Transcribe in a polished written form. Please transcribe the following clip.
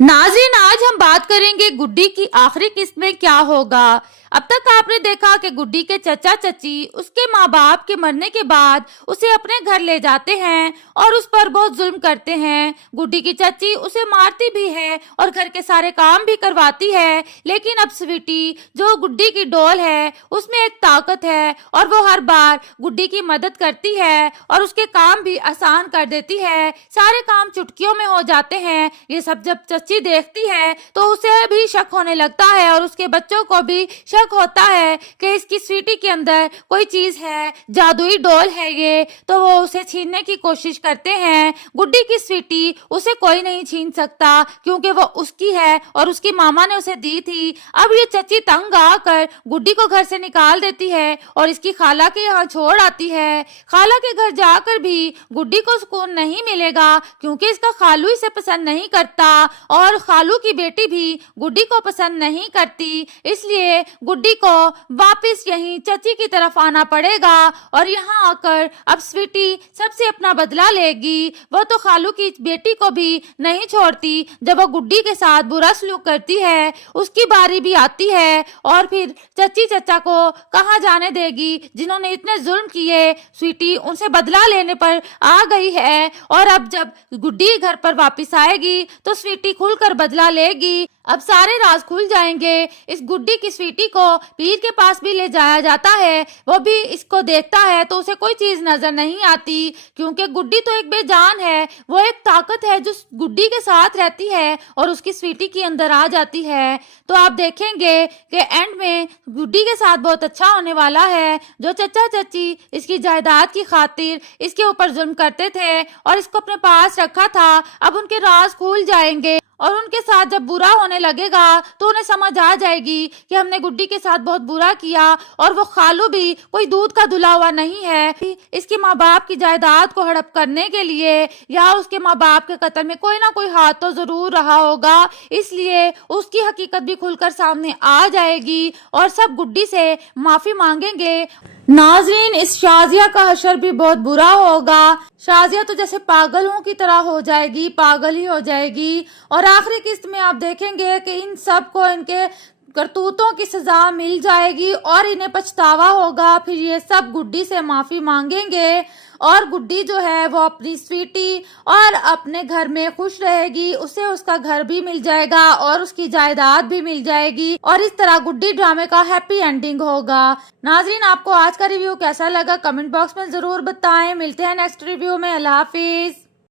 नाज़रीन, आज हम बात करेंगे गुड्डी की आखिरी किस्त में क्या होगा। अब तक आपने देखा कि गुड्डी के चचा चची उसके माँ बाप के मरने के बाद उसे अपने घर ले जाते हैं और उस पर बहुत जुल्म करते हैं। गुड्डी की चची उसे मारती भी है और घर के सारे काम भी करवाती है, लेकिन अब स्वीटी जो गुड्डी की डॉल है उसमें एक ताकत है और वो हर बार गुड्डी की मदद करती है और उसके काम भी आसान कर देती है। सारे काम चुटकियों में हो जाते हैं। ये सब जब चची देखती है तो उसे भी शक होने लगता है और उसके बच्चों को भी शक होता है कि इसकी स्वीटी के अंदर कोई चीज है, जादुई डॉल है ये, तो वो उसे छीनने की कोशिश करते हैं। गुड्डी की स्वीटी उसे कोई नहीं छीन सकता क्योंकि वो उसकी है और उसकी मामा ने उसे दी थी। अब ये चची तंग आकर गुड्डी को घर से निकाल देती है और इसकी खाला के यहाँ छोड़ आती है। खाला के घर जाकर भी गुड्डी को सुकून नहीं मिलेगा क्योंकि इसका खालू इसे पसंद नहीं करता और खालू की बेटी भी गुड्डी को पसंद नहीं करती, इसलिए गुड्डी को वापस यहीं चची की तरफ आना पड़ेगा और यहाँ आकर अब स्वीटी सबसे अपना बदला लेगी। वो तो खालू की बेटी को भी नहीं छोड़ती। जब वो गुड्डी के साथ बुरा सलूक करती है उसकी बारी भी आती है और फिर चची चचा को कहाँ जाने देगी जिन्होंने इतने जुल्म किए। स्वीटी उनसे बदला लेने पर आ गई है और अब जब गुड्डी घर पर वापस आएगी तो स्वीटी खुलकर बदला लेगी। अब सारे राज खुल जाएंगे। इस गुड्डी की स्वीटी को पीर के पास भी ले जाया जाता है। वो भी इसको देखता है तो उसे कोई चीज नजर नहीं आती क्योंकि गुड्डी तो एक बेजान है। वो एक ताकत है जो गुड्डी के साथ रहती है और उसकी स्वीटी के अंदर आ जाती है। तो आप देखेंगे कि एंड में गुड्डी के साथ बहुत अच्छा होने वाला है। जो चचा चची इसकी जायदाद की खातिर इसके ऊपर जुल्म करते थे और इसको अपने पास रखा था, अब उनके राज खुल जाएंगे और उनके साथ जब बुरा होने लगेगा तो उन्हें समझ आ जाएगी कि हमने गुड्डी के साथ बहुत बुरा किया और वो खालू भी कोई दूध का धुला हुआ नहीं है। इसके माँ बाप की जायदाद को हड़प करने के लिए या उसके माँ बाप के कत्ल में कोई ना कोई हाथ तो जरूर रहा होगा, इसलिए उसकी हकीकत भी खुलकर सामने आ जाएगी और सब गुड्डी से माफी मांगेंगे। नाजरीन, इस शाजिया का हशर भी बहुत बुरा होगा। शाजिया तो जैसे पागलों की तरह हो जाएगी, पागल ही हो जाएगी और आखिरी किस्त में आप देखेंगे कि इन सब को इनके करतूतों की सजा मिल जाएगी और इन्हें पछतावा होगा। फिर ये सब गुड्डी से माफी मांगेंगे और गुड्डी जो है वो अपनी स्वीटी और अपने घर में खुश रहेगी। उसे उसका घर भी मिल जाएगा और उसकी जायदाद भी मिल जाएगी और इस तरह गुड्डी ड्रामे का हैप्पी एंडिंग होगा। नाजरीन, आपको आज का रिव्यू कैसा लगा कमेंट बॉक्स में जरूर बताएं। मिलते हैं नेक्स्ट रिव्यू में। अल्लाह हाफिज।